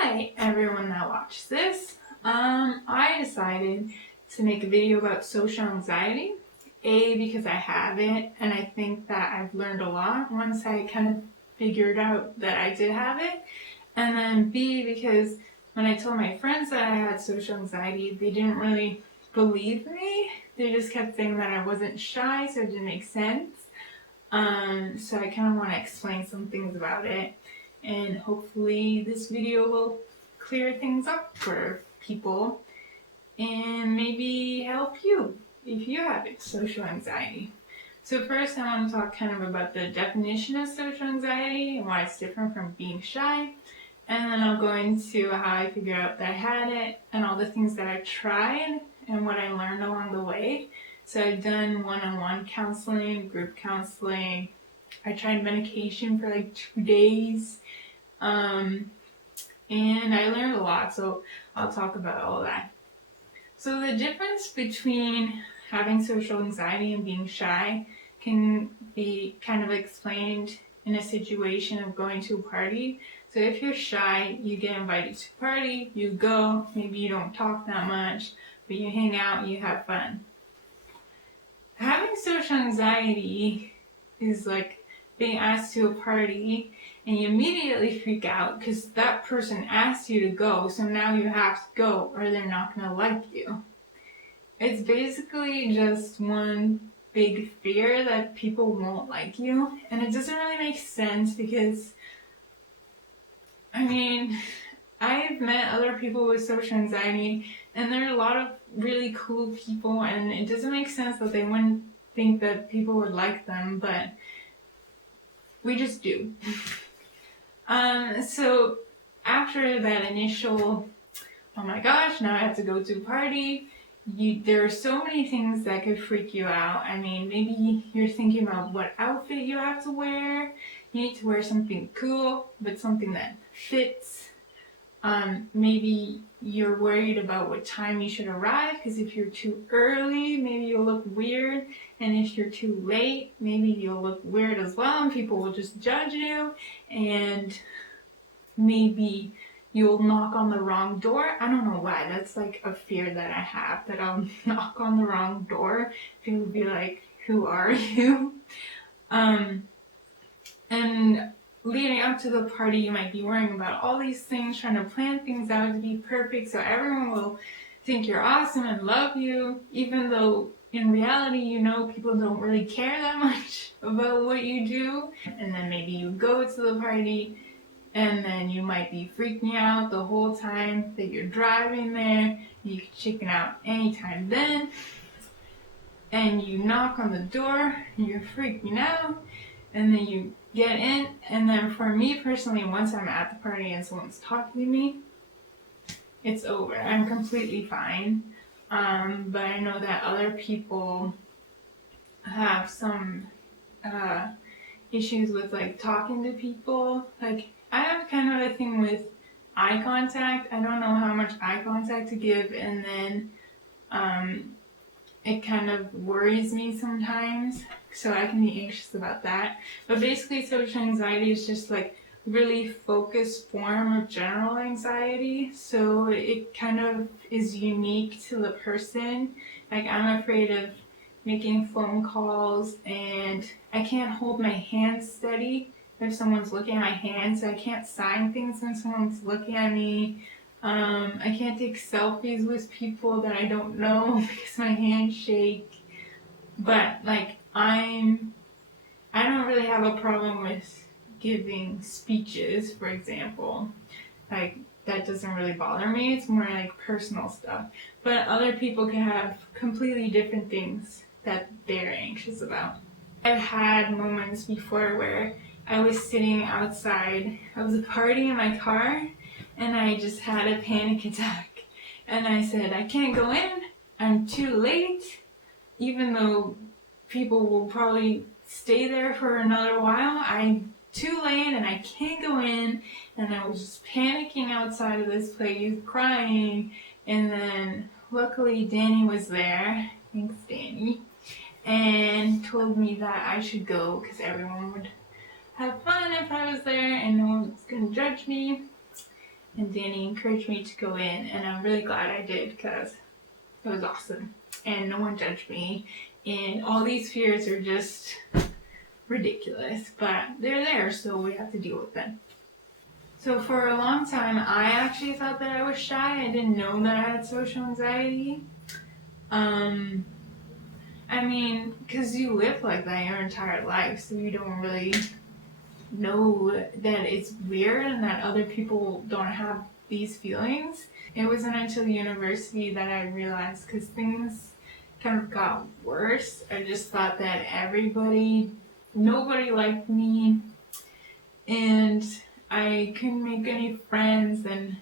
Hi everyone that watched this. I decided to make a video about social anxiety. Because I have it and I think that I've learned a lot once I kind of figured out that I did have it. And then B, because when I told my friends that I had social anxiety, they didn't really believe me. They just kept saying that I wasn't shy, so it didn't make sense. So I kind of want to explain some things about it, and hopefully this video will clear things up for people and maybe help you if you have social anxiety. So first I want to talk kind of about the definition of social anxiety and why it's different from being shy. And then I'll go into how I figured out that I had it and all the things that I tried and what I learned along the way. So I've done one-on-one counseling, group counseling. I tried medication for like 2 days. And I learned a lot, so I'll talk about all that. So the difference between having social anxiety and being shy can be kind of explained in a situation of going to a party. So if you're shy, you get invited to a party, you go, maybe you don't talk that much, but you hang out and you have fun. Having social anxiety is like being asked to a party and you immediately freak out because that person asked you to go, so now you have to go or they're not going to like you. It's basically just one big fear that people won't like you, and it doesn't really make sense because, I've met other people with social anxiety and there are a lot of really cool people, and it doesn't make sense that they wouldn't think that people would like them, but we just do. So after that initial, oh my gosh, now I have to go to a party, there are so many things that could freak you out. Maybe you're thinking about what outfit you have to wear. You need to wear something cool, but something that fits. Maybe you're worried about what time you should arrive, because if you're too early, maybe you'll look weird, and if you're too late, maybe you'll look weird as well, and people will just judge you, and maybe you'll knock on the wrong door. I don't know why, that's like a fear that I have, that I'll knock on the wrong door. People will be like, who are you? And leading up to the party, you might be worrying about all these things, trying to plan things out to be perfect so everyone will think you're awesome and love you, even though in reality, people don't really care that much about what you do. And then maybe you go to the party and then you might be freaking out the whole time that you're driving there. You can chicken out anytime then. And you knock on the door, you're freaking out, and then you get in, and then for me personally, once I'm at the party and someone's talking to me, it's over. I'm completely fine. But I know that other people have some issues with like talking to people. Like I have kind of a thing with eye contact. I don't know how much eye contact to give, and then it kind of worries me sometimes, so I can be anxious about that. But basically, social anxiety is just like really focused form of general anxiety, so it kind of is unique to the person. Like I'm afraid of making phone calls, and I can't hold my hands steady if someone's looking at my hands, so I can't sign things when someone's looking at me. I can't take selfies with people that I don't know because my hands shake. But I don't really have a problem with giving speeches, for example. Like that doesn't really bother me. It's more like personal stuff. But other people can have completely different things that they're anxious about. I've had moments before where I was sitting outside of the party in my car and I just had a panic attack. And I said, I can't go in, I'm too late, even though people will probably stay there for another while. I'm too late and I can't go in. And I was just panicking outside of this place, crying. And then luckily Danny was there, thanks Danny, and told me that I should go because everyone would have fun if I was there and no one was going to judge me. and Danny encouraged me to go in, and I'm really glad I did because it was awesome. And no one judged me, and all these fears are just ridiculous, but they're there, so we have to deal with them. So for a long time, I actually thought that I was shy. I didn't know that I had social anxiety. I mean, because you live like that your entire life, so you don't really know that it's weird and that other people don't have these feelings. It wasn't until university that I realized, because things kind of got worse. I just thought that nobody liked me, and I couldn't make any friends, and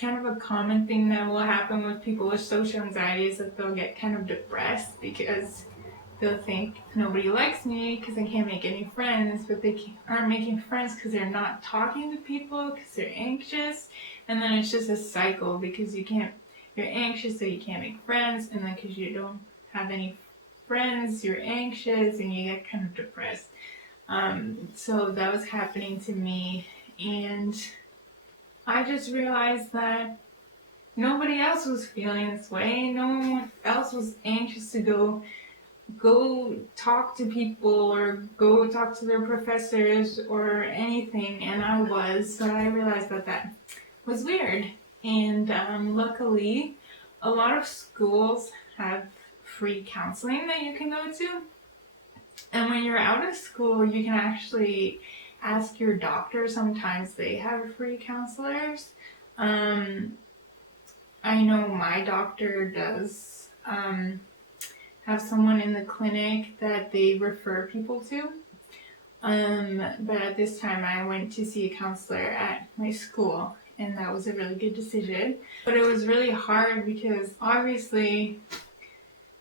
kind of a common thing that will happen with people with social anxiety is that they'll get kind of depressed because they'll think nobody likes me because I can't make any friends, but they aren't making friends because they're not talking to people because they're anxious, and then it's just a cycle because you're anxious so you can't make friends, and then because you don't have any friends you're anxious and you get kind of depressed. So that was happening to me, and I just realized that nobody else was feeling this way. No one else was anxious to go talk to people or go talk to their professors or anything, and I was. So I realized that was weird. And luckily, a lot of schools have free counseling that you can go to. And when you're out of school, you can actually ask your doctor. Sometimes they have free counselors. I know my doctor does have someone in the clinic that they refer people to. But at this time, I went to see a counselor at my school, and that was a really good decision. But it was really hard because obviously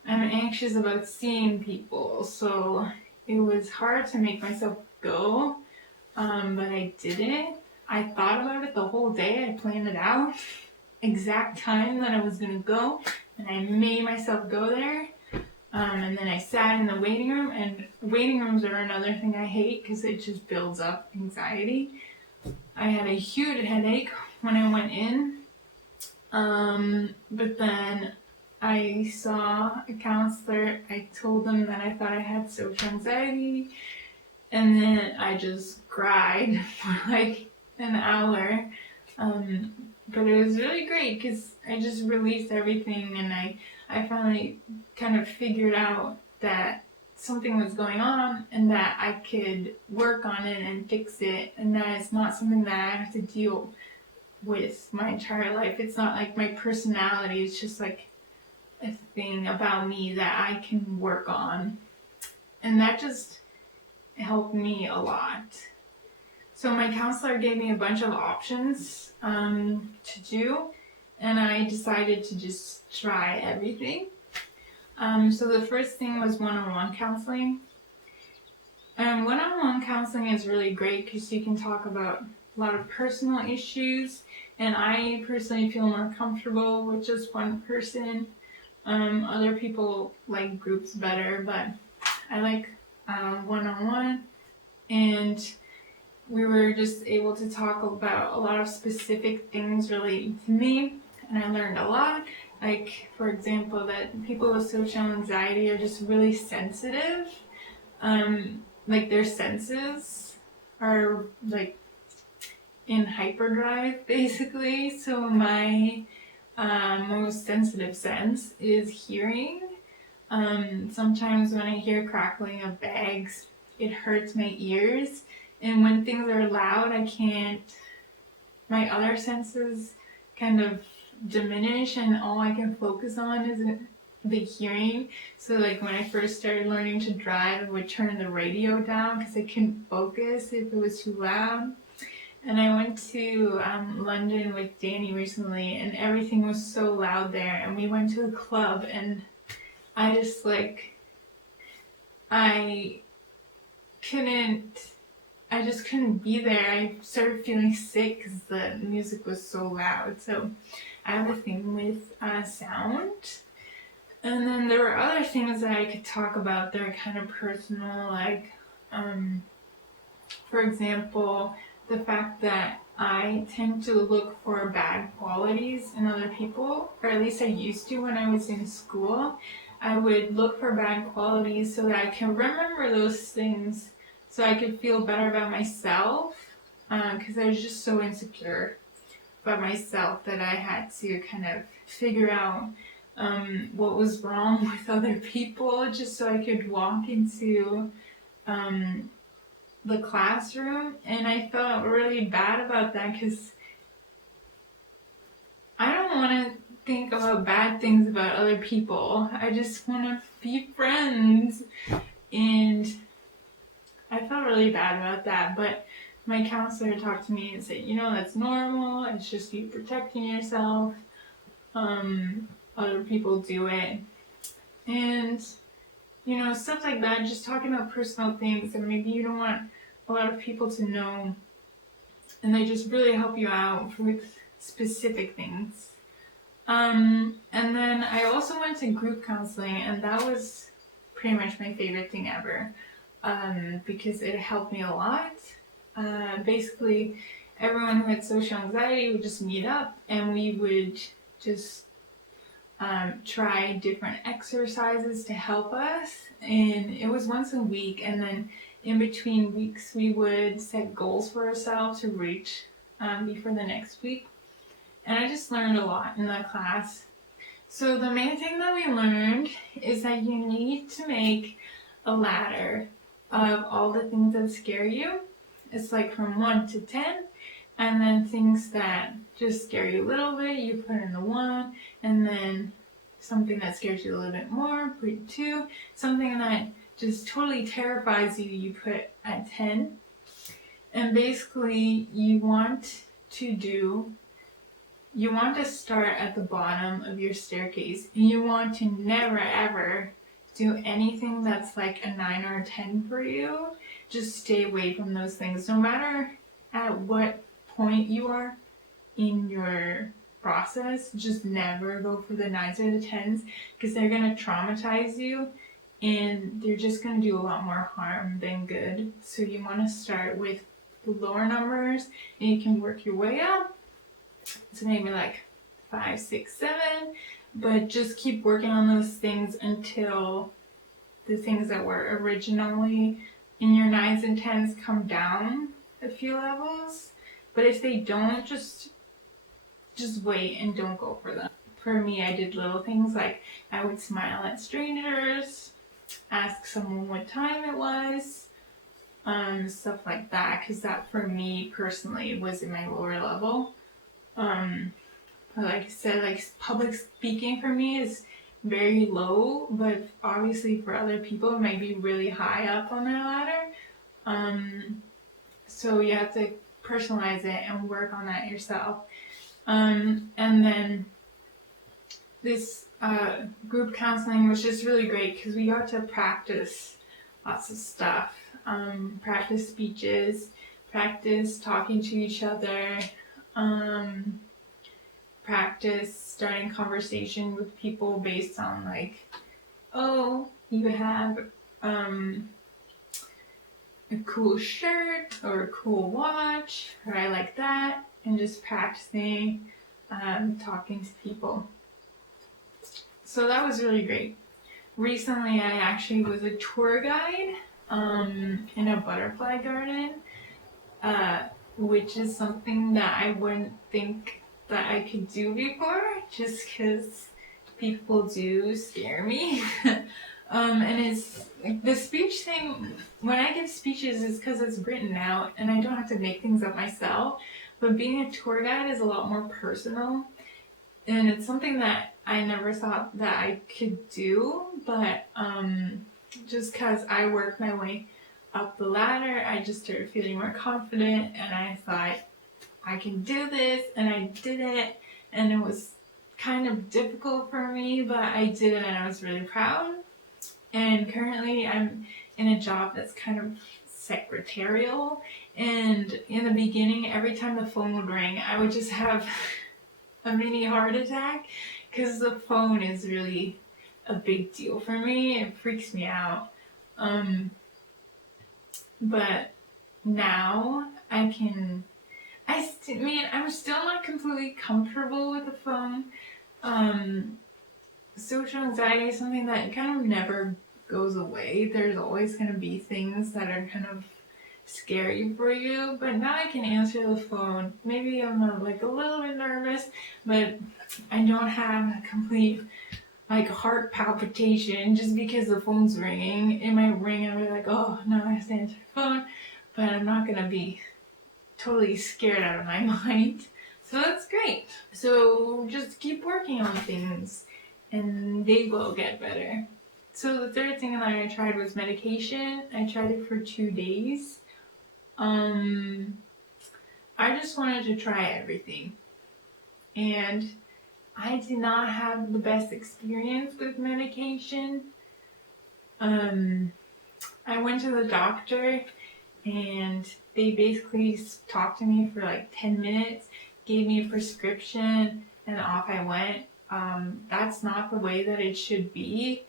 I'm anxious about seeing people, so it was hard to make myself go, but I didn't. I thought about it the whole day. I planned it out, exact time that I was going to go, and I made myself go there. And then I sat in the waiting room, and waiting rooms are another thing I hate because it just builds up anxiety. I had a huge headache when I went in, but then I saw a counselor. I told them that I thought I had social anxiety, and then I just cried for like an hour. But it was really great because I just released everything, and I finally kind of figured out that something was going on and that I could work on it and fix it, and that it's not something that I have to deal with my entire life. It's not like my personality, it's just like a thing about me that I can work on. And that just helped me a lot. So my counselor gave me a bunch of options to do, and I decided to just try everything. So the first thing was one-on-one counseling. And one-on-one counseling is really great because you can talk about a lot of personal issues, and I personally feel more comfortable with just one person. Other people like groups better, but I like one-on-one. And we were just able to talk about a lot of specific things relating to me, and I learned a lot. Like, for example, that people with social anxiety are just really sensitive. Like, their senses are, like, in hyperdrive, basically. So my most sensitive sense is hearing. Sometimes when I hear crackling of bags, it hurts my ears. And when things are loud, my other senses kind of diminish, and all I can focus on is the hearing. So like when I first started learning to drive, I would turn the radio down because I couldn't focus if it was too loud. And I went to London with Danny recently, and everything was so loud there. And we went to a club, and I just couldn't be there. I started feeling sick because the music was so loud. So I have a thing with sound. And then there were other things that I could talk about that are kind of personal, like, for example, the fact that I tend to look for bad qualities in other people, or at least I used to when I was in school. I would look for bad qualities so that I can remember those things so I could feel better about myself because I was just so insecure about myself that I had to kind of figure out what was wrong with other people just so I could walk into um, the classroom. And I felt really bad about that because I don't want to think about bad things about other people. I just want to be friends. And I felt really bad about that. But my counselor talked to me and said, that's normal. It's just you protecting yourself. Other people do it. And, stuff like that, just talking about personal things that maybe you don't want a lot of people to know. And they just really help you out with specific things. And then I also went to group counseling, and that was pretty much my favorite thing ever because it helped me a lot. Basically, everyone who had social anxiety would just meet up, and we would just try different exercises to help us. And it was once a week, and then in between weeks, we would set goals for ourselves to reach before the next week. And I just learned a lot in that class. So the main thing that we learned is that you need to make a ladder of all the things that scare you. It's like from 1 to 10, and then things that just scare you a little bit, you put in the 1, and then something that scares you a little bit more, put 2, something that just totally terrifies you, you put at 10. And basically you want to start at the bottom of your staircase. You want to never ever do anything that's like a 9 or a 10 for you. Just stay away from those things. No matter at what point you are in your process, just never go for the 9s or the 10s because they're going to traumatize you and they're just going to do a lot more harm than good. So you want to start with the lower numbers and you can work your way up. So maybe like 5, 6, 7, but just keep working on those things until the things that were originally in your 9s and 10s come down a few levels. But if they don't, just wait and don't go for them. For me, I did little things like I would smile at strangers, ask someone what time it was, stuff like that, because that for me personally was in my lower level. But like I said, like public speaking for me is very low, but obviously for other people it might be really high up on their ladder. So you have to personalize it and work on that yourself. And then this group counseling was just really great because we got to practice lots of stuff. Practice speeches, practice talking to each other, practice starting conversation with people based on like, oh, you have a cool shirt or a cool watch, or I like that, and just practicing talking to people. So that was really great. Recently, I actually was a tour guide in a butterfly garden, which is something that I wouldn't think that I could do before, just because people do scare me. And it's like the speech thing, when I give speeches, it's because it's written out and I don't have to make things up myself. But being a tour guide is a lot more personal. And it's something that I never thought that I could do, but just because I worked my way up the ladder, I just started feeling more confident, and I thought, I can do this, and I did it, and it was kind of difficult for me, but I did it, and I was really proud. And currently, I'm in a job that's kind of secretarial, and in the beginning, every time the phone would ring, I would just have a mini heart attack because the phone is really a big deal for me. It freaks me out. But now I mean, I'm still not completely comfortable with the phone. Um, Social anxiety is something that kind of never goes away. There's always going to be things that are kind of scary for you, but now I can answer the phone. Maybe I'm like a little bit nervous, but I don't have a complete like heart palpitation just because the phone's ringing. It might ring and I'll be like, oh no, I have to answer the phone, but I'm not gonna be totally scared out of my mind. So that's great. So just keep working on things and they will get better. So the third thing that I tried was medication. I tried it for 2 days. Um, I just wanted to try everything. And I did not have the best experience with medication. I went to the doctor and they basically talked to me for like 10 minutes, gave me a prescription, and off I went. That's not the way that it should be.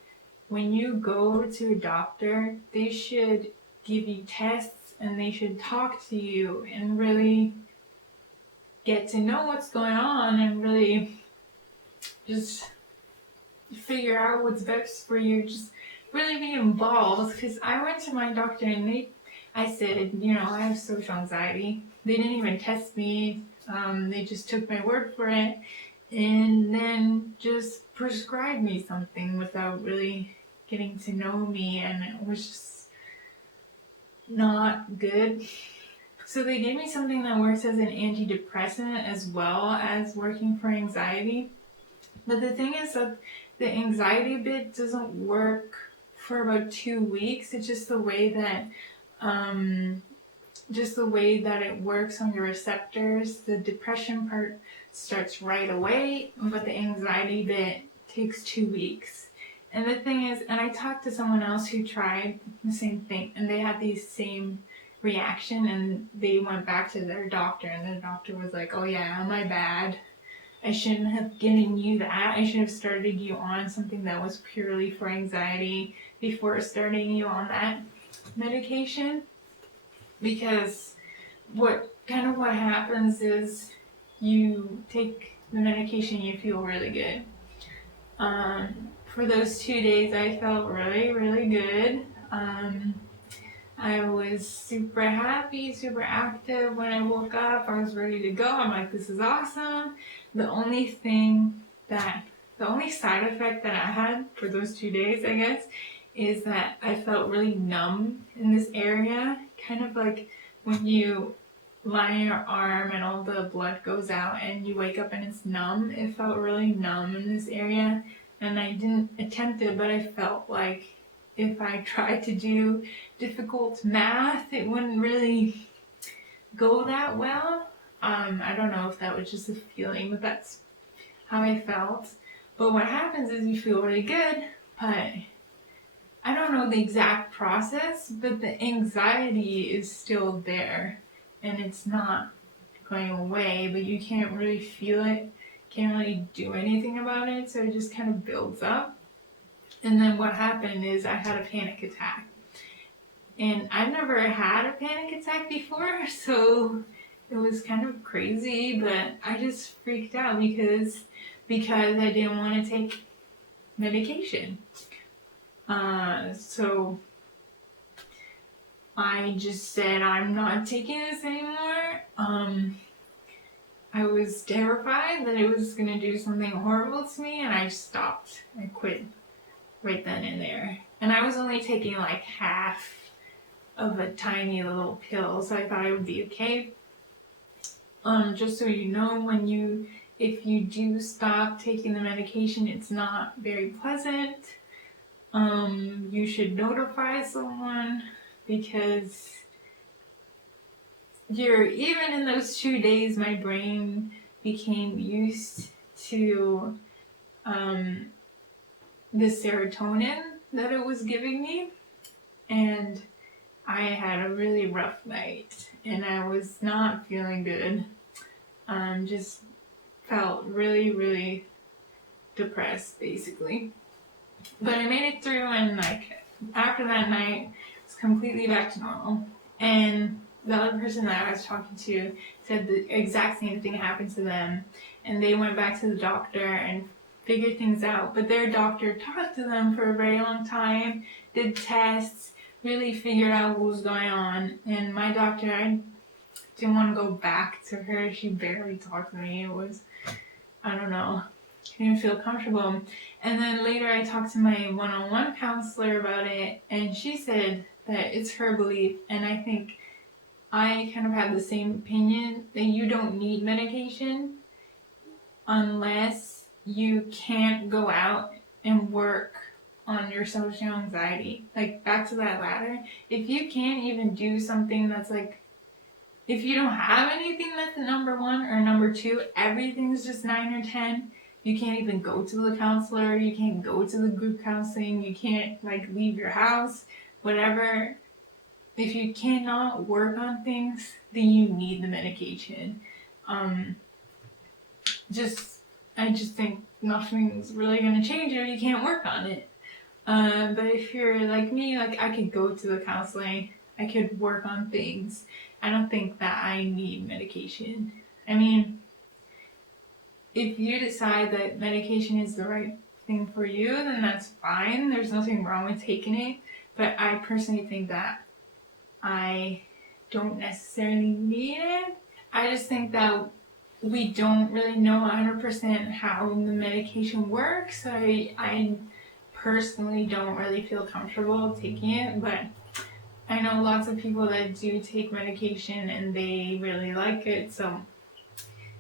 When you go to a doctor, they should give you tests and they should talk to you and really get to know what's going on and really just figure out what's best for you. Just really be involved. Because I went to my doctor and I said, I have social anxiety. They didn't even test me. They just took my word for it and then just prescribed me something without really getting to know me, and it was just not good. So they gave me something that works as an antidepressant as well as working for anxiety. But the thing is that the anxiety bit doesn't work for about 2 weeks. It's just the way that it works on your receptors. The depression part starts right away, but the anxiety bit takes 2 weeks. And the thing is, and I talked to someone else who tried the same thing, and they had the same reaction, and they went back to their doctor, and the doctor was like, oh yeah, my bad. I shouldn't have given you that. I should have started you on something that was purely for anxiety before starting you on that medication. Because what happens is you take the medication, you feel really good. For those 2 days, I felt really, really good. I was super happy, super active. When I woke up, I was ready to go. I'm like, this is awesome. The only side effect that I had for those 2 days, I guess, is that I felt really numb in this area. Kind of like when you lie on your arm and all the blood goes out and you wake up and it's numb. It felt really numb in this area. And I didn't attempt it, but I felt like if I tried to do difficult math, it wouldn't really go that well. I don't know if that was just a feeling, but that's how I felt. But what happens is you feel really good, but I don't know the exact process, but the anxiety is still there and it's not going away, but you can't really feel it, can't really do anything about it, so it just kind of builds up. And then what happened is I had a panic attack. And I've never had a panic attack before, so it was kind of crazy, but I just freaked out because I didn't want to take medication. So I just said, I'm not taking this anymore. I was terrified that it was going to do something horrible to me, and I stopped. I quit right then and there. And I was only taking like half of a tiny little pill, so I thought it would be okay. Just so you know, if you do stop taking the medication, it's not very pleasant. You should notify someone because even in those 2 days, my brain became used to the serotonin that it was giving me, and I had a really rough night and I was not feeling good. Just felt really, really depressed basically. But I made it through, and like after that night, it's completely back to normal. And the other person that I was talking to said the exact same thing happened to them, and they went back to the doctor and figured things out. But their doctor talked to them for a very long time, did tests, really figured out what was going on. And my doctor, I didn't want to go back to her. She barely talked to me. It was, I don't know, I didn't feel comfortable. And then later I talked to my one-on-one counselor about it, and she said that it's her belief, and I think I kind of have the same opinion, that you don't need medication unless you can't go out and work on your social anxiety. Like, back to that ladder, if you can't even do something that's like, if you don't have anything that's number one or number two, everything's just 9 or 10, you can't even go to the counselor, you can't go to the group counseling, you can't like leave your house, whatever. If you cannot work on things, then you need the medication. I just think nothing's really going to change if you can't work on it. But if you're like me, like I could go to the counseling, I could work on things. I don't think that I need medication. I mean, if you decide that medication is the right thing for you, then that's fine. There's nothing wrong with taking it. But I personally think that I don't necessarily need it. I just think that we don't really know 100% how the medication works. I personally don't really feel comfortable taking it, but I know lots of people that do take medication and they really like it, so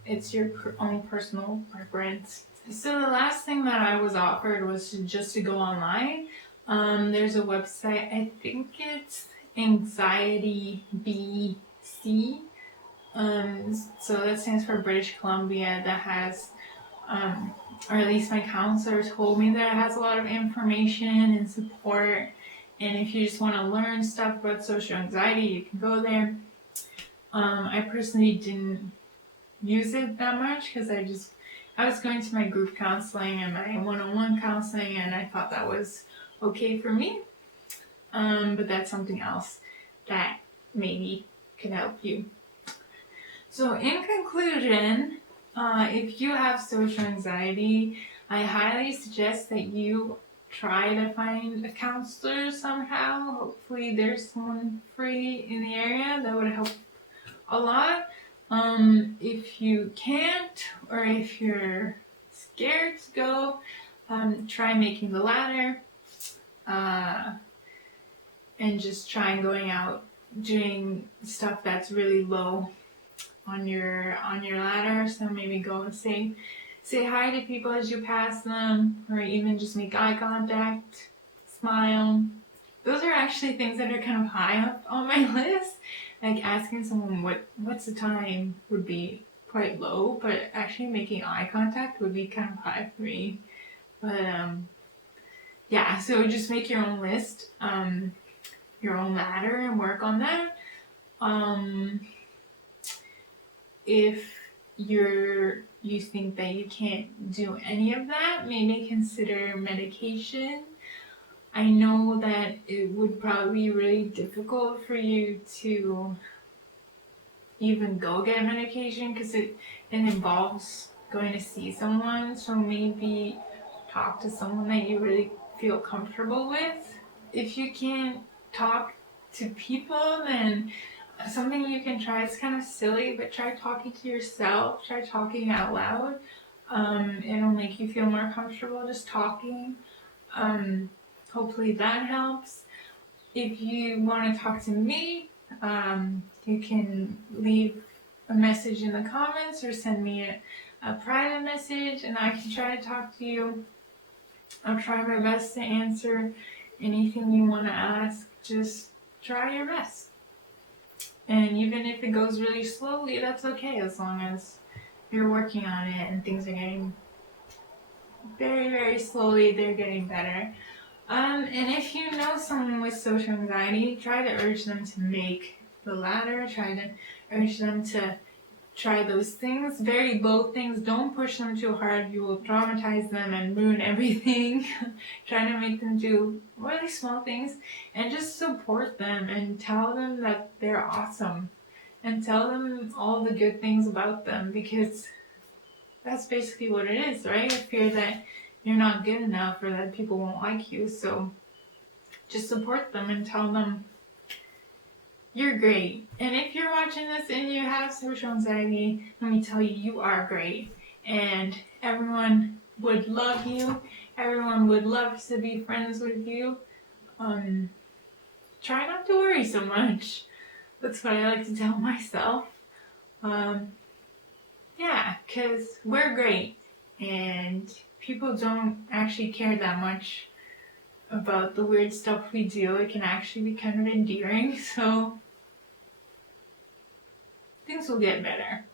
it's your own personal preference. So the last thing that I was offered was just to go online. There's a website, I think it's Anxiety BC. So that stands for British Columbia, that has, or at least my counselor told me that it has a lot of information and support. And if you just want to learn stuff about social anxiety, you can go there. I personally didn't use it that much because I was going to my group counseling and my one-on-one counseling, and I thought that was okay for me. But that's something else that maybe could help you. So in conclusion, if you have social anxiety, I highly suggest that you try to find a counselor somehow. Hopefully there's someone free in the area that would help a lot. If you can't, or if you're scared to go, try making the ladder, and just try going out doing stuff that's really low on your ladder. So maybe go and say hi to people as you pass them, or even just make eye contact, smile. Those are actually things that are kind of high up on my list. Like asking someone what's the time would be quite low, but actually making eye contact would be kind of high for me. But yeah, so just make your own list, your own ladder, and work on that. If you think that you can't do any of that, maybe consider medication. I know that it would probably be really difficult for you to even go get medication because it involves going to see someone, so maybe talk to someone that you really feel comfortable with. If you can't talk to people, then something you can try, it's kind of silly, but try talking to yourself, try talking out loud. It'll make you feel more comfortable just talking. Hopefully that helps. If you want to talk to me, you can leave a message in the comments or send me a private message and I can try to talk to you. I'll try my best to answer anything you want to ask. Just try your best. And even if it goes really slowly, that's okay, as long as you're working on it and things are getting very, very slowly, they're getting better. And if you know someone with social anxiety, try to urge them to make the ladder, try to urge them to try those things, very low things. Don't push them too hard. You will traumatize them and ruin everything. Trying to make them do really small things and just support them and tell them that they're awesome and tell them all the good things about them, because that's basically what it is, right? A fear that you're not good enough or that people won't like you. So just support them and tell them you're great. And if you're watching this and you have social anxiety, let me tell you, you are great. And everyone would love you. Everyone would love to be friends with you. Try not to worry so much. That's what I like to tell myself. Yeah, because we're great. And people don't actually care that much about the weird stuff we do. It can actually be kind of endearing. So things will get better.